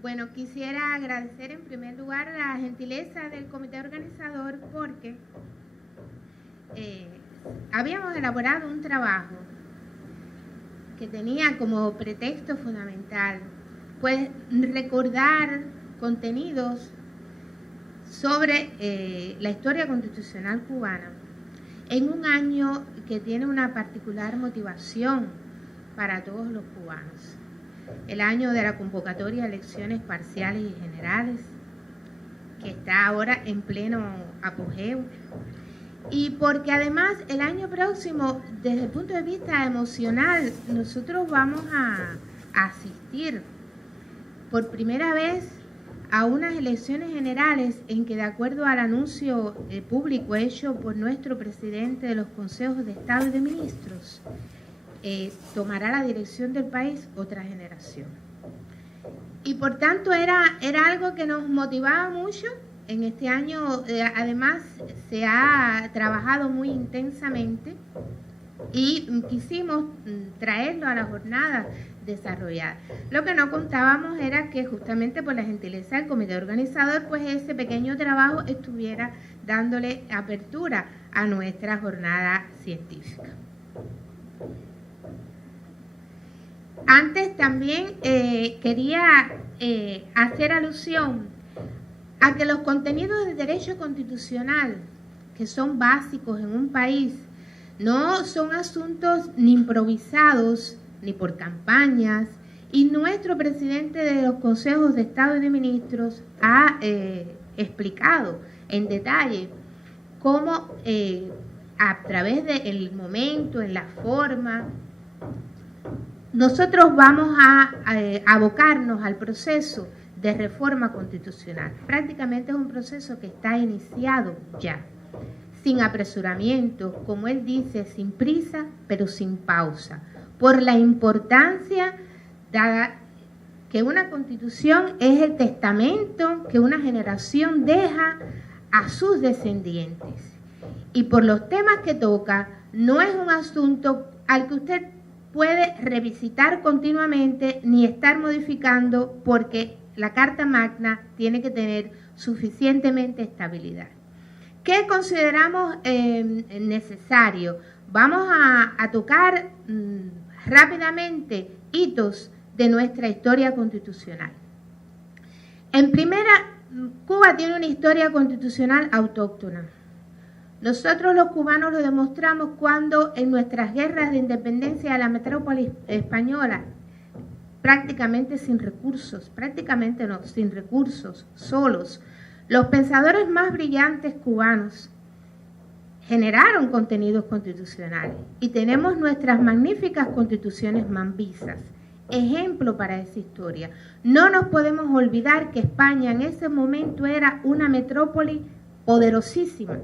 Bueno, quisiera agradecer en primer lugar la gentileza del comité organizador porque habíamos elaborado un trabajo que tenía como pretexto fundamental, pues, recordar contenidos sobre la historia constitucional cubana en un año que tiene una particular motivación para todos los cubanos. El año de la convocatoria de elecciones parciales y generales, que está ahora en pleno apogeo, y porque además el año próximo, desde el punto de vista emocional, nosotros vamos a asistir por primera vez a unas elecciones generales en que, de acuerdo al anuncio público hecho por nuestro presidente de los consejos de Estado y de Ministros, tomará la dirección del país otra generación. Y por tanto era algo que nos motivaba mucho. En este año además se ha trabajado muy intensamente y quisimos traerlo a la jornada desarrollada. Lo que no contábamos era que justamente por la gentileza del comité organizador, pues ese pequeño trabajo estuviera dándole apertura a nuestra jornada científica. Antes también quería hacer alusión a que los contenidos del derecho constitucional, que son básicos en un país, no son asuntos ni improvisados ni por campañas, y nuestro presidente de los consejos de Estado y de Ministros ha explicado en detalle cómo a través del momento, en la forma, nosotros vamos a abocarnos al proceso de reforma constitucional. Prácticamente es un proceso que está iniciado ya, sin apresuramiento, como él dice, sin prisa, pero sin pausa, por la importancia dada que una constitución es el testamento que una generación deja a sus descendientes. Y por los temas que toca, no es un asunto al que usted puede revisitar continuamente ni estar modificando, porque la Carta Magna tiene que tener suficientemente estabilidad. ¿Qué consideramos necesario? Vamos a tocar rápidamente hitos de nuestra historia constitucional. En primera, Cuba tiene una historia constitucional autóctona. Nosotros los cubanos lo demostramos cuando en nuestras guerras de independencia de la metrópoli española, prácticamente sin recursos, solos, los pensadores más brillantes cubanos generaron contenidos constitucionales y tenemos nuestras magníficas constituciones mambisas, ejemplo para esa historia. No nos podemos olvidar que España en ese momento era una metrópoli poderosísima,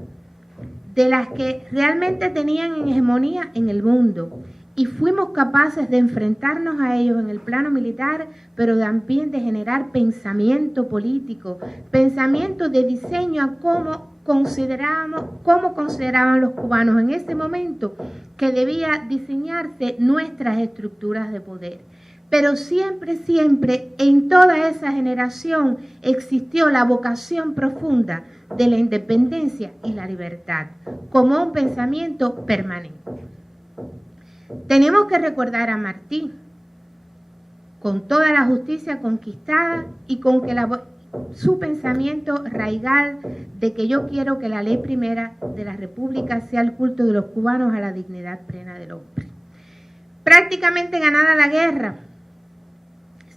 de las que realmente tenían hegemonía en el mundo, y fuimos capaces de enfrentarnos a ellos en el plano militar, pero también de generar pensamiento político, pensamiento de diseño a cómo consideraban los cubanos en ese momento que debía diseñarse nuestras estructuras de poder. Pero siempre, en toda esa generación existió la vocación profunda de la independencia y la libertad, como un pensamiento permanente. Tenemos que recordar a Martí, con toda la justicia conquistada y con que su pensamiento raigal de que yo quiero que la ley primera de la República sea el culto de los cubanos a la dignidad plena del hombre. Prácticamente ganada la guerra,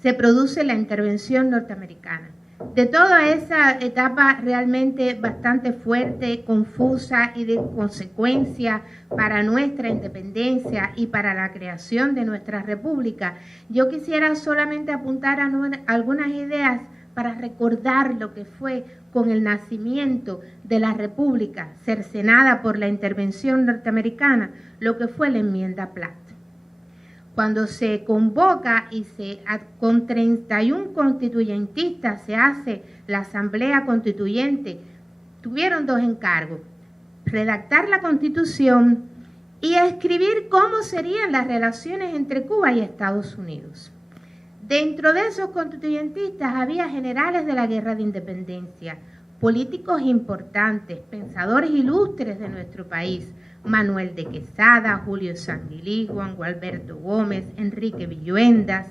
se produce la intervención norteamericana. De toda esa etapa realmente bastante fuerte, confusa y de consecuencia para nuestra independencia y para la creación de nuestra república, yo quisiera solamente apuntar a algunas ideas para recordar lo que fue con el nacimiento de la república cercenada por la intervención norteamericana, lo que fue la enmienda Platt. Cuando se convoca y con 31 constituyentistas se hace la asamblea constituyente, tuvieron dos encargos: redactar la constitución y escribir cómo serían las relaciones entre Cuba y Estados Unidos. Dentro de esos constituyentistas había generales de la Guerra de Independencia, políticos importantes, pensadores ilustres de nuestro país, Manuel de Quesada, Julio Sanguilí, Juan Gualberto Gómez, Enrique Villuendas,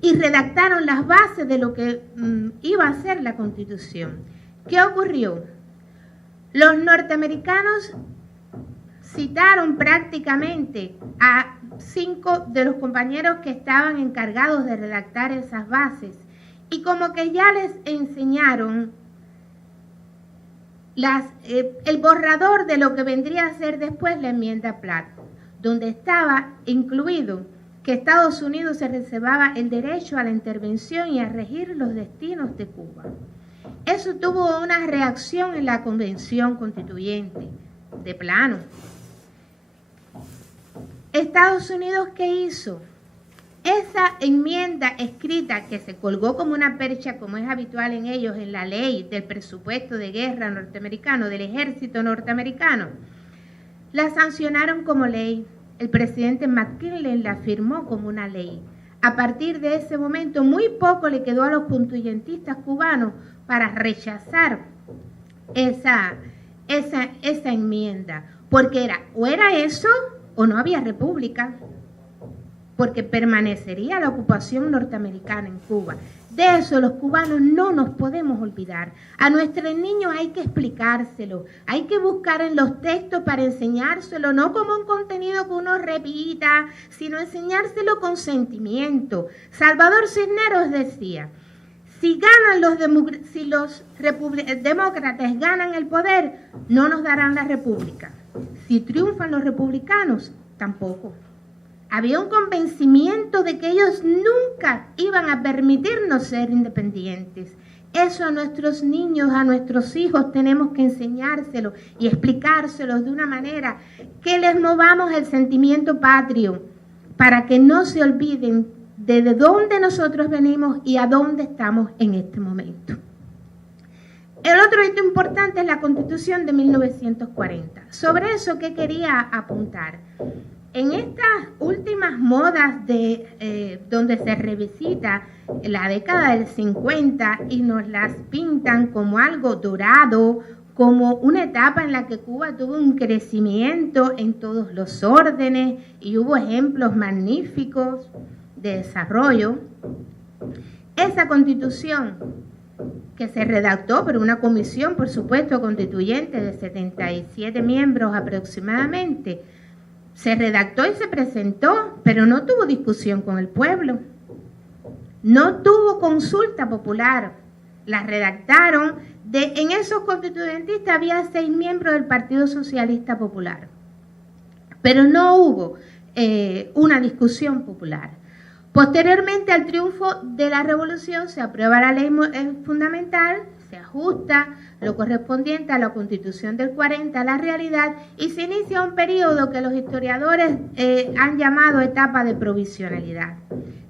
y redactaron las bases de lo que iba a ser la Constitución. ¿Qué ocurrió? Los norteamericanos citaron prácticamente a 5 de los compañeros que estaban encargados de redactar esas bases y como que ya les enseñaron el borrador de lo que vendría a ser después la enmienda Platt, donde estaba incluido que Estados Unidos se reservaba el derecho a la intervención y a regir los destinos de Cuba. Eso tuvo una reacción en la Convención Constituyente, de plano. Estados Unidos, ¿qué hizo? Esa enmienda escrita que se colgó como una percha, como es habitual en ellos, en la ley del presupuesto de guerra norteamericano, del ejército norteamericano, la sancionaron como ley. El presidente McKinley la firmó como una ley. A partir de ese momento, muy poco le quedó a los constituyentistas cubanos para rechazar esa enmienda, porque o era eso o no había república, porque permanecería la ocupación norteamericana en Cuba. De eso los cubanos no nos podemos olvidar. A nuestros niños hay que explicárselo, hay que buscar en los textos para enseñárselo, no como un contenido que uno repita, sino enseñárselo con sentimiento. Salvador Cisneros decía, si los demócratas ganan el poder, no nos darán la república. Si triunfan los republicanos, tampoco. Había un convencimiento de que ellos nunca iban a permitirnos ser independientes. Eso a nuestros niños, a nuestros hijos tenemos que enseñárselo y explicárselos de una manera que les movamos el sentimiento patrio para que no se olviden de dónde nosotros venimos y a dónde estamos en este momento. El otro hito importante es la Constitución de 1940. Sobre eso, ¿qué quería apuntar? En estas últimas modas donde se revisita la década del 50 y nos las pintan como algo dorado, como una etapa en la que Cuba tuvo un crecimiento en todos los órdenes y hubo ejemplos magníficos de desarrollo, esa Constitución que se redactó por una comisión, por supuesto, constituyente de 77 miembros aproximadamente, se redactó y se presentó, pero no tuvo discusión con el pueblo. No tuvo consulta popular. La redactaron. En esos constituyentistas había 6 miembros del Partido Socialista Popular. Pero no hubo una discusión popular. Posteriormente al triunfo de la revolución se aprueba la ley fundamental, se ajusta lo correspondiente a la Constitución del 40 a la realidad y se inicia un periodo que los historiadores han llamado etapa de provisionalidad.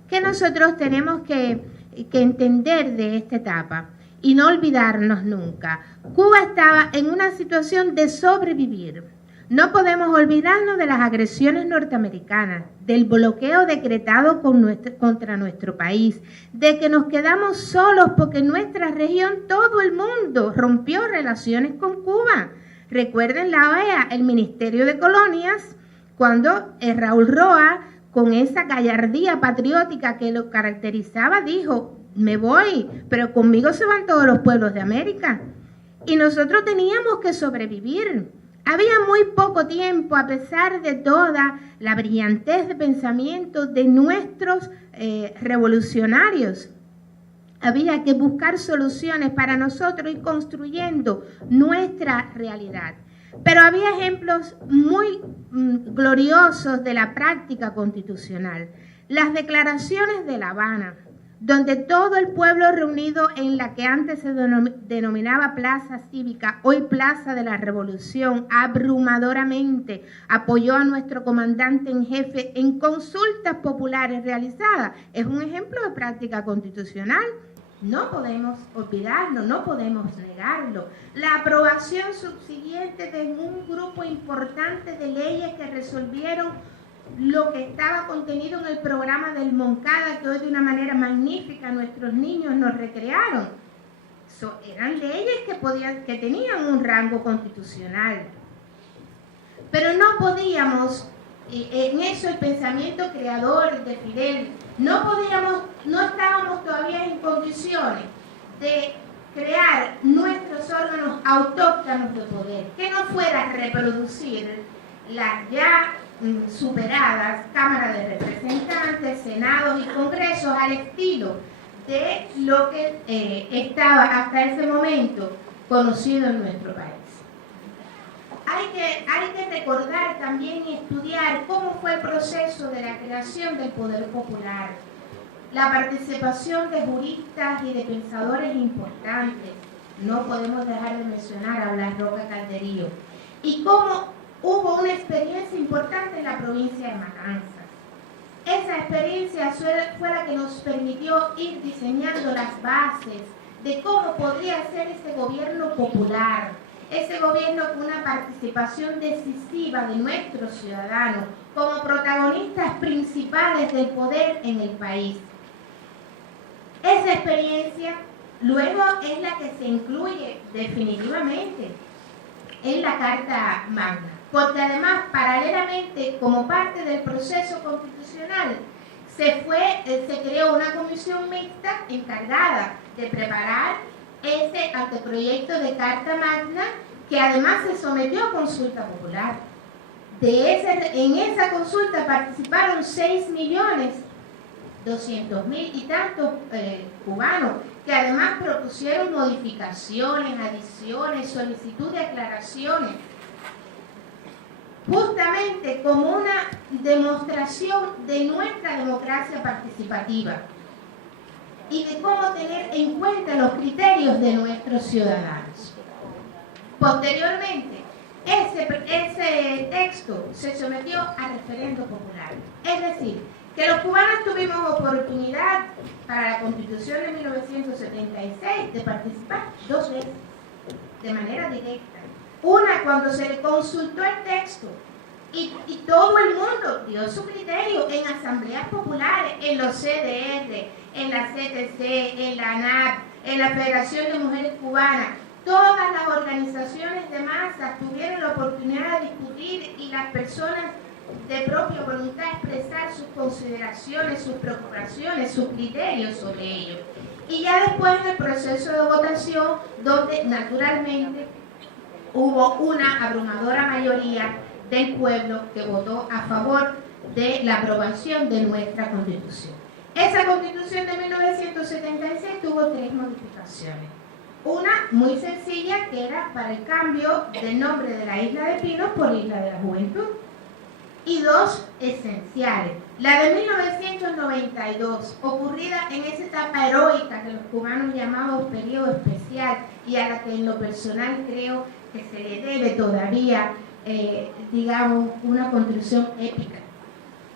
¿Qué nosotros tenemos que entender de esta etapa? Y no olvidarnos nunca. Cuba estaba en una situación de sobrevivir. No podemos olvidarnos de las agresiones norteamericanas, del bloqueo decretado contra nuestro país, de que nos quedamos solos porque en nuestra región todo el mundo rompió relaciones con Cuba. Recuerden la OEA, el Ministerio de Colonias, cuando Raúl Roa, con esa gallardía patriótica que lo caracterizaba, dijo, me voy, pero conmigo se van todos los pueblos de América. Y nosotros teníamos que sobrevivir. Había muy poco tiempo, a pesar de toda la brillantez de pensamiento de nuestros revolucionarios. Había que buscar soluciones para nosotros y construyendo nuestra realidad. Pero había ejemplos muy gloriosos de la práctica constitucional. Las declaraciones de La Habana, donde todo el pueblo reunido en la que antes se denominaba Plaza Cívica, hoy Plaza de la Revolución, abrumadoramente apoyó a nuestro comandante en jefe en consultas populares realizadas. Es un ejemplo de práctica constitucional. No podemos olvidarlo, no podemos negarlo. La aprobación subsiguiente de un grupo importante de leyes que resolvieron lo que estaba contenido en el programa del Moncada, que hoy de una manera magnífica nuestros niños nos recrearon. Eran leyes que tenían un rango constitucional. Pero no podíamos, en eso el pensamiento creador de Fidel, no estábamos todavía en condiciones de crear nuestros órganos autóctonos de poder, que no fuera a reproducir las ya superadas cámaras de representantes, senados y congresos al estilo de lo que estaba hasta ese momento conocido en nuestro país. Hay que recordar también y estudiar cómo fue el proceso de la creación del poder popular, la participación de juristas y de pensadores importantes. No podemos dejar de mencionar a Blas Roca Calderillo, y cómo hubo una experiencia importante en la provincia de Matanzas. Esa experiencia fue la que nos permitió ir diseñando las bases de cómo podría ser ese gobierno popular, ese gobierno con una participación decisiva de nuestros ciudadanos como protagonistas principales del poder en el país. Esa experiencia luego es la que se incluye definitivamente en la Carta Magna, porque además, paralelamente, como parte del proceso constitucional, se creó una comisión mixta encargada de preparar ese anteproyecto de Carta Magna, que además se sometió a consulta popular. En esa consulta participaron 6.200.000 y tantos cubanos, que además propusieron modificaciones, adiciones, solicitud de aclaraciones, justamente como una demostración de nuestra democracia participativa y de cómo tener en cuenta los criterios de nuestros ciudadanos. Posteriormente, ese texto se sometió a referendo popular. Es decir, que los cubanos tuvimos oportunidad para la Constitución de 1976 de participar 2 veces, de manera directa. Una cuando se le consultó el texto y todo el mundo dio su criterio en asambleas populares, en los CDR, en la CTC, en la ANAP, en la Federación de Mujeres Cubanas. Todas las organizaciones de masas tuvieron la oportunidad de discutir y las personas de propia voluntad expresar sus consideraciones, sus preocupaciones, sus criterios sobre ello. Y ya después en el proceso de votación, donde naturalmente hubo una abrumadora mayoría del pueblo que votó a favor de la aprobación de nuestra Constitución. Esa Constitución de 1976 tuvo 3 modificaciones. Una muy sencilla, que era para el cambio del nombre de la Isla de Pinos por Isla de la Juventud. Y 2 esenciales. La de 1992, ocurrida en esa etapa heroica que los cubanos llamamos periodo especial, y a la que en lo personal creo que se le debe todavía, digamos, una construcción épica,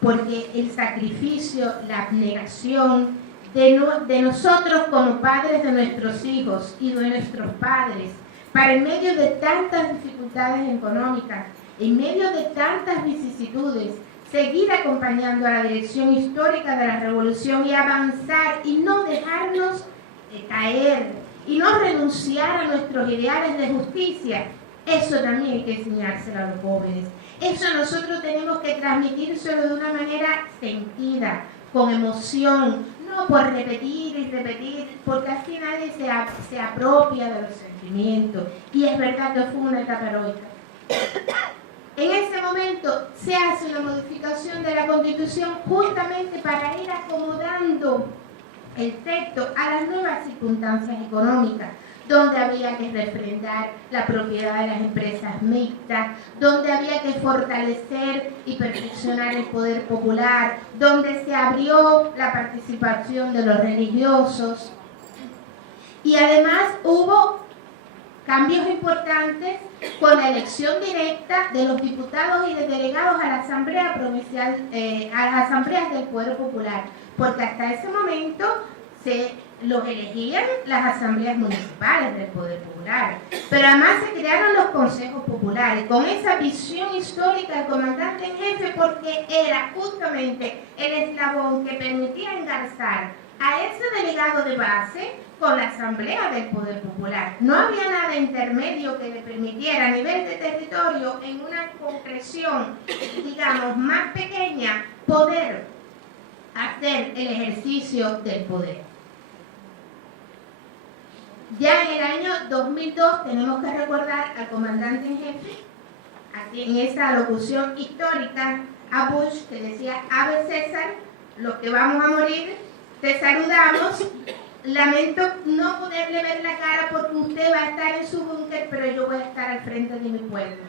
porque el sacrificio, la abnegación de nosotros como padres de nuestros hijos y de nuestros padres, para en medio de tantas dificultades económicas, en medio de tantas vicisitudes, seguir acompañando a la dirección histórica de la revolución y avanzar y no dejarnos caer y no renunciar a nuestros ideales de justicia. Eso también hay que enseñárselo a los jóvenes. Eso nosotros tenemos que transmitírselo de una manera sentida, con emoción, no por repetir y repetir, porque así nadie se apropia de los sentimientos. Y es verdad que fue una etapa heroica. En ese momento se hace una modificación de la Constitución justamente para ir acomodando el texto a las nuevas circunstancias económicas, donde había que refrendar la propiedad de las empresas mixtas, donde había que fortalecer y perfeccionar el poder popular, donde se abrió la participación de los religiosos. Y además hubo cambios importantes con la elección directa de los diputados y de delegados a la Asamblea Provincial, a las asambleas del Poder Popular, porque hasta ese momento los elegían las asambleas municipales del Poder Popular, pero además se crearon los consejos populares con esa visión histórica del comandante en jefe, porque era justamente el eslabón que permitía engarzar a ese delegado de base con la asamblea del Poder Popular. No había nada intermedio que le permitiera a nivel de territorio, en una concreción, digamos, más pequeña, poder hacer el ejercicio del poder. Ya en el año 2002 tenemos que recordar al comandante en jefe, aquí en esa locución histórica a Bush, que decía: Ave César, los que vamos a morir, te saludamos, lamento no poderle ver la cara porque usted va a estar en su búnker, pero yo voy a estar al frente de mi pueblo.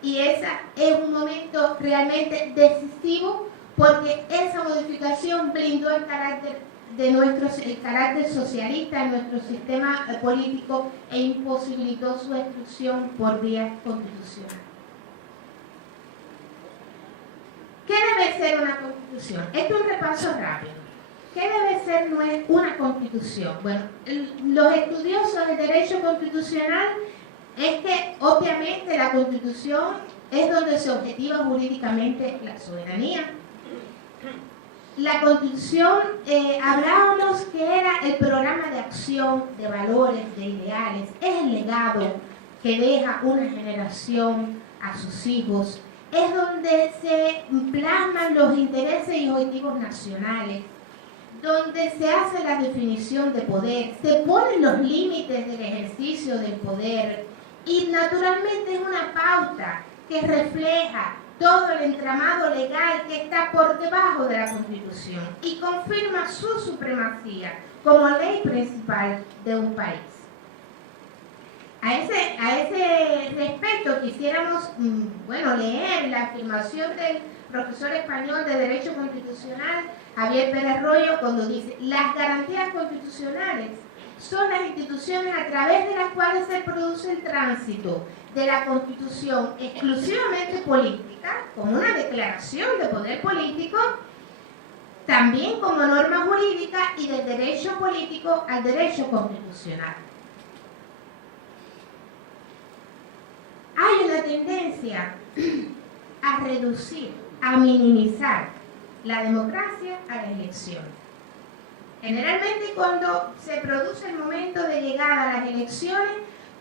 Y ese es un momento realmente decisivo, porque esa modificación blindó el carácter el carácter socialista en nuestro sistema político e imposibilitó su destrucción por vía constitucional. ¿Qué debe ser una constitución? Esto es un repaso rápido. ¿Qué debe ser una constitución? Bueno, los estudiosos del derecho constitucional es que obviamente la constitución es donde se objetiva jurídicamente la soberanía. La Constitución, hablábamos que era el programa de acción, de valores, de ideales, es el legado que deja una generación a sus hijos, es donde se plasman los intereses y objetivos nacionales, donde se hace la definición de poder, se ponen los límites del ejercicio del poder y naturalmente es una pauta que refleja todo el entramado legal que está por debajo de la Constitución y confirma su supremacía como ley principal de un país. A ese respecto quisiéramos leer la afirmación del profesor español de Derecho Constitucional, Javier Pérez Royo, cuando dice: las garantías constitucionales son las instituciones a través de las cuales se produce el tránsito de la Constitución exclusivamente política, como una declaración de poder político, también como norma jurídica, y del derecho político al derecho constitucional. Hay una tendencia a reducir, a minimizar la democracia a la elección. Generalmente cuando se produce el momento de llegada a las elecciones,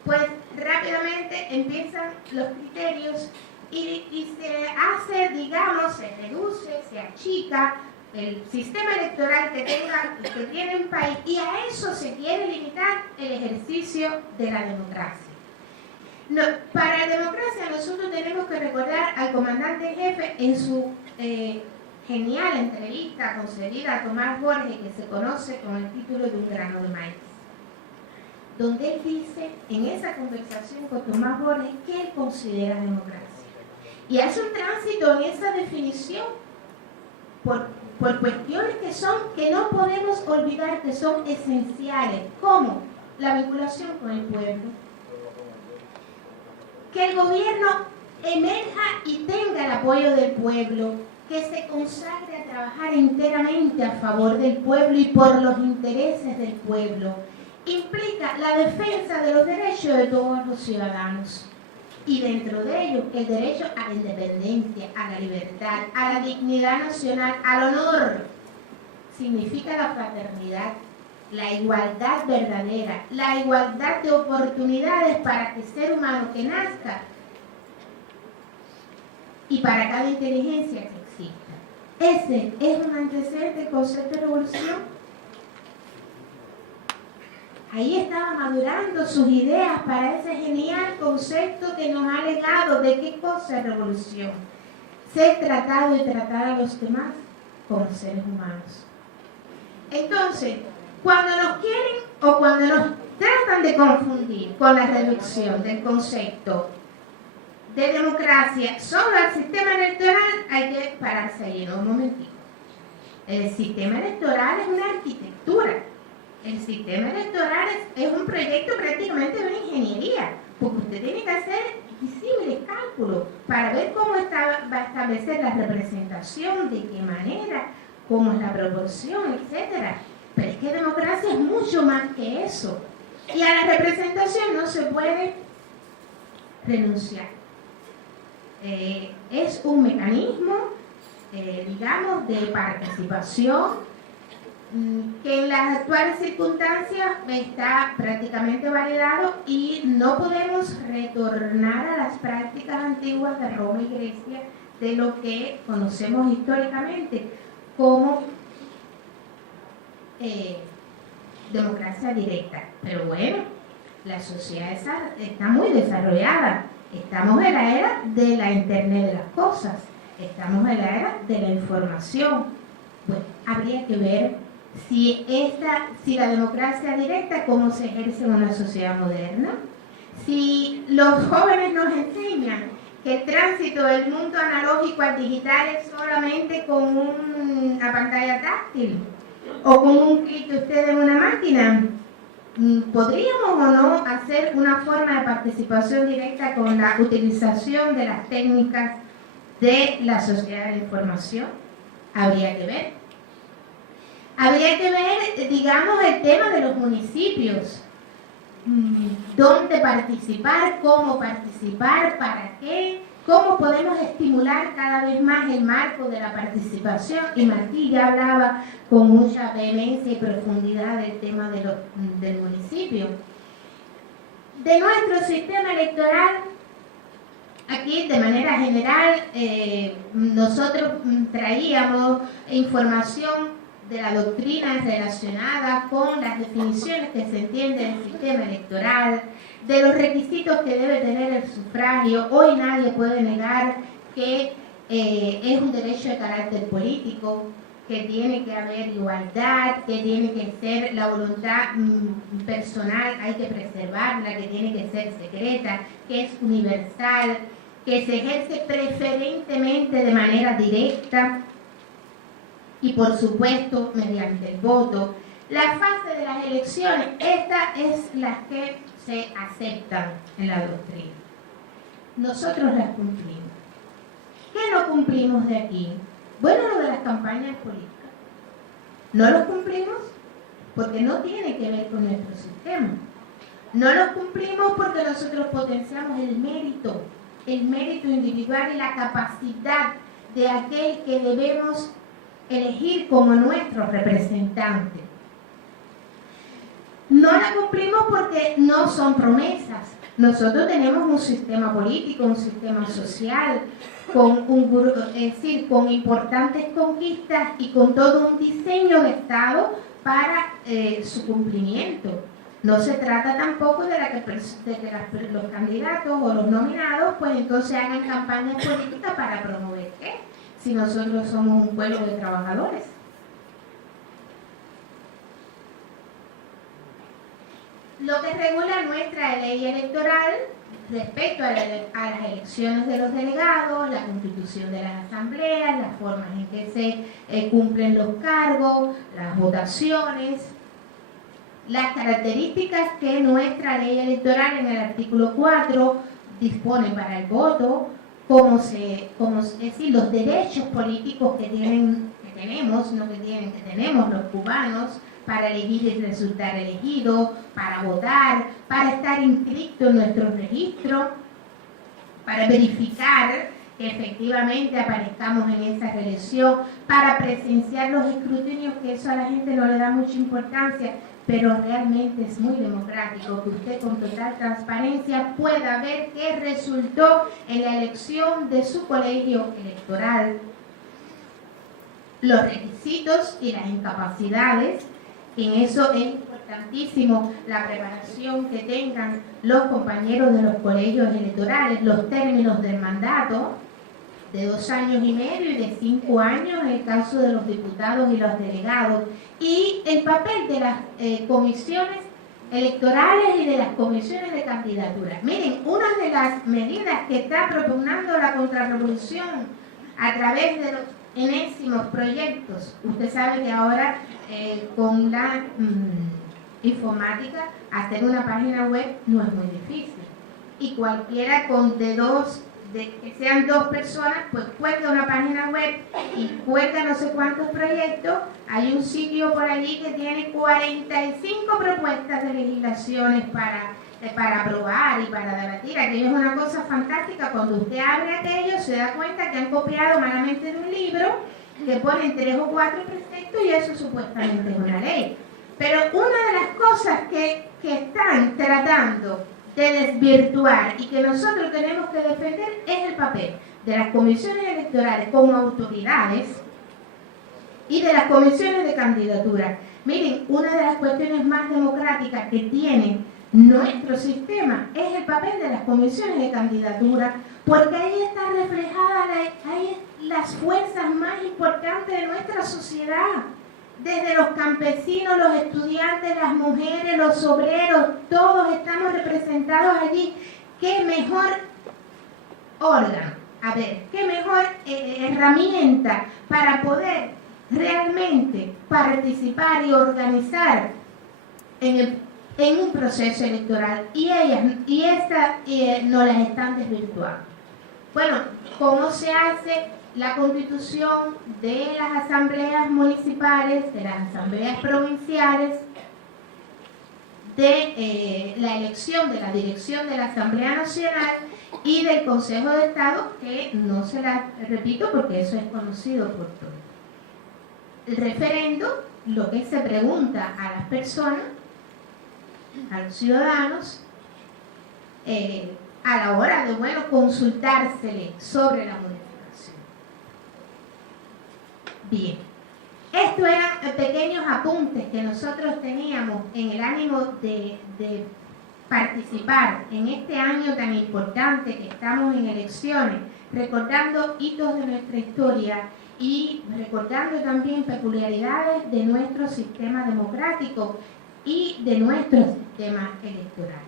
pues rápidamente empiezan los criterios y se hace, digamos, se reduce, se achica el sistema electoral que tiene un país, y a eso se quiere limitar el ejercicio de la democracia. No, para la democracia nosotros tenemos que recordar al comandante en jefe en su genial entrevista concedida a Tomás Borges, que se conoce con el título de Un grano de maíz, donde él dice, en esa conversación con Tomás Borges, que él considera democracia. Y hace un tránsito en esa definición por cuestiones que no podemos olvidar, que son esenciales, como la vinculación con el pueblo, que el gobierno emerja y tenga el apoyo del pueblo, que se consagre a trabajar enteramente a favor del pueblo y por los intereses del pueblo, implica la defensa de los derechos de todos los ciudadanos, y dentro de ellos el derecho a la independencia, a la libertad, a la dignidad nacional, al honor. Significa la fraternidad, la igualdad verdadera, la igualdad de oportunidades para que el ser humano que nazca y para cada inteligencia que exista. Ese es un antecedente del concepto de revolución. Ahí estaba madurando sus ideas para ese genial concepto que nos ha legado de qué cosa es revolución. Ser tratado y tratar a los demás como seres humanos. Entonces, cuando nos quieren o cuando nos tratan de confundir con la reducción del concepto de democracia solo al sistema electoral, hay que pararse ahí en un momentito. El sistema electoral es una arquitectura. El sistema electoral es un proyecto prácticamente de una ingeniería, porque usted tiene que hacer visibles cálculos para ver cómo va a establecer la representación, de qué manera, cómo es la proporción, etc. Pero es que democracia es mucho más que eso. Y a la representación no se puede renunciar. Es un mecanismo, digamos, de participación que en las actuales circunstancias está prácticamente validado y no podemos retornar a las prácticas antiguas de Roma y Grecia de lo que conocemos históricamente como democracia directa. Pero bueno, la sociedad está muy desarrollada. Estamos en la era de la Internet de las cosas, estamos en la era de la información. Pues habría que ver si la democracia directa, cómo se ejerce en una sociedad moderna. Si los jóvenes nos enseñan que el tránsito del mundo analógico al digital es solamente con una pantalla táctil o con un clic de usted en una máquina, ¿podríamos o no hacer una forma de participación directa con la utilización de las técnicas de la sociedad de la información? Habría que ver. Habría que ver, digamos, el tema de los municipios. ¿Dónde participar? ¿Cómo participar? ¿Para qué? ¿Cómo podemos estimular cada vez más el marco de la participación? Y Martí ya hablaba con mucha vehemencia y profundidad del tema del municipio. De nuestro sistema electoral, aquí de manera general, nosotros traíamos información de la doctrina relacionada con las definiciones que se entienden del sistema electoral, de los requisitos que debe tener el sufragio. Hoy nadie puede negar que es un derecho de carácter político, que tiene que haber igualdad, que tiene que ser la voluntad personal, hay que preservarla, que tiene que ser secreta, que es universal, que se ejerce preferentemente de manera directa, y por supuesto mediante el voto. La fase de las elecciones, estas es las que se aceptan en la doctrina. Nosotros las cumplimos. ¿Qué no cumplimos de aquí? Bueno, lo de las campañas políticas. No lo cumplimos porque no tiene que ver con nuestro sistema. No lo cumplimos porque nosotros potenciamos el mérito individual y la capacidad de aquel que debemos elegir como nuestro representante. No la cumplimos porque no son promesas. Nosotros tenemos un sistema político, un sistema social, con importantes conquistas y con todo un diseño de Estado para su cumplimiento. No se trata tampoco de que los candidatos o los nominados pues entonces hagan campañas políticas para promover ¿qué? Si nosotros somos un pueblo de trabajadores. Lo que regula nuestra ley electoral respecto a las elecciones de los delegados, la constitución de las asambleas, las formas en que se cumplen los cargos, las votaciones, las características que nuestra ley electoral en el artículo 4 dispone para el voto, es decir, los derechos políticos que tenemos los cubanos para elegir y resultar elegidos, para votar, para estar inscrito en nuestro registro, para verificar que efectivamente aparezcamos en esa reelección, para presenciar los escrutinios, que eso a la gente no le da mucha importancia, pero realmente es muy democrático que usted con total transparencia pueda ver qué resultó en la elección de su colegio electoral, los requisitos y las incapacidades. En eso es importantísimo la preparación que tengan los compañeros de los colegios electorales, los términos del mandato de 2 años y medio y de 5 años en el caso de los diputados y los delegados, y el papel de las comisiones electorales y de las comisiones de candidatura. Miren, una de las medidas que está propugnando la contrarrevolución a través de los enésimos proyectos, usted sabe que ahora con la informática hacer una página web no es muy difícil, y cualquiera de de que sean 2 personas, pues cuelga una página web y cuelga no sé cuántos proyectos. Hay un sitio por allí que tiene 45 propuestas de legislaciones para aprobar y para debatir. Aquello es una cosa fantástica. Cuando usted abre aquello, se da cuenta que han copiado malamente de un libro, que ponen 3 o 4 preceptos y eso supuestamente es una ley. Pero una de las cosas que están tratando de desvirtuar y que nosotros tenemos que defender es el papel de las comisiones electorales como autoridades y de las comisiones de candidatura. Miren, una de las cuestiones más democráticas que tiene nuestro sistema es el papel de las comisiones de candidatura, porque ahí está reflejada las fuerzas más importantes de nuestra sociedad. Desde los campesinos, los estudiantes, las mujeres, los obreros, todos estamos representados allí. ¿Qué mejor órgano? A ver, ¿qué mejor herramienta para poder realmente participar y organizar en un proceso electoral? Y estas nos las están desvirtuando. Bueno, ¿cómo se hace la constitución de las asambleas municipales, de las asambleas provinciales, de la elección de la dirección de la Asamblea Nacional y del Consejo de Estado, que no se la repito porque eso es conocido por todos? El referendo, lo que se pregunta a las personas, a los ciudadanos, a la hora de, consultársele sobre la modificación. Bien, estos eran pequeños apuntes que nosotros teníamos en el ánimo de participar en este año tan importante que estamos en elecciones, recordando hitos de nuestra historia y recordando también peculiaridades de nuestro sistema democrático y de nuestro sistema electoral.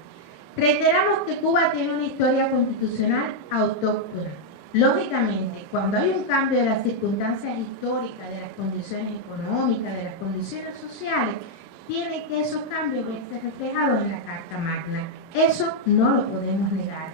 Reiteramos que Cuba tiene una historia constitucional autóctona. Lógicamente, cuando hay un cambio de las circunstancias históricas, de las condiciones económicas, de las condiciones sociales, tiene que esos cambios verse reflejados en la Carta Magna. Eso no lo podemos negar.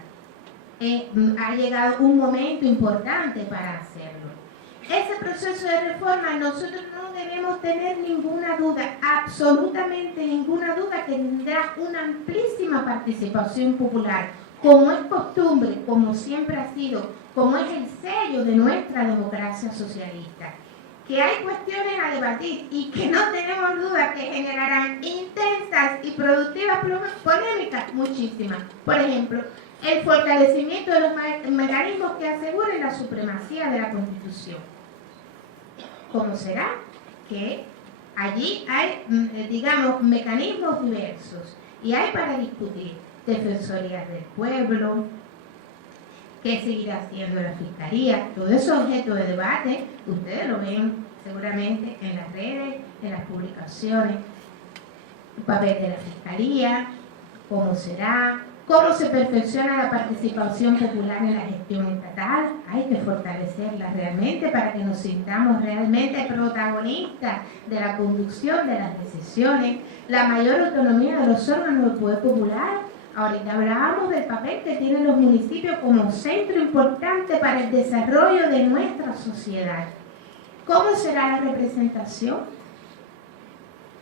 Ha llegado un momento importante para hacerlo. Ese proceso de reforma nosotros no debemos tener ninguna duda, absolutamente ninguna duda, que tendrá una amplísima participación popular, como es costumbre, como siempre ha sido, como es el sello de nuestra democracia socialista. Que hay cuestiones a debatir y que no tenemos duda que generarán intensas y productivas polémicas, muchísimas. Por ejemplo, el fortalecimiento de los mecanismos que aseguren la supremacía de la Constitución. ¿Cómo será? Que allí hay, mecanismos diversos y hay para discutir defensorías del pueblo, qué seguirá haciendo la Fiscalía. Todo eso es objeto de debate. Ustedes lo ven seguramente en las redes, en las publicaciones. El papel de la Fiscalía, cómo será, cómo se perfecciona la participación popular en la gestión estatal. Hay que fortalecerla realmente para que nos sintamos realmente protagonistas de la conducción de las decisiones. La mayor autonomía de los órganos del poder popular. Ahorita hablábamos del papel que tienen los municipios como centro importante para el desarrollo de nuestra sociedad. ¿Cómo será la representación?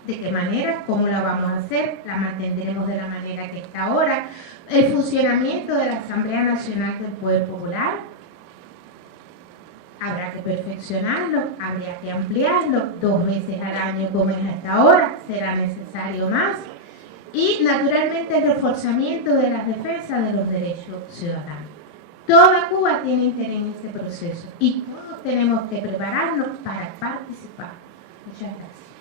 ¿De qué manera? ¿Cómo la vamos a hacer? ¿La mantendremos de la manera que está ahora? ¿El funcionamiento de la Asamblea Nacional del Poder Popular? Habrá que perfeccionarlo, habría que ampliarlo, 2 veces al año como es hasta ahora, será necesario más. Y, naturalmente, el reforzamiento de la defensa de los derechos ciudadanos. Toda Cuba tiene interés en este proceso y todos tenemos que prepararnos para participar. Muchas gracias.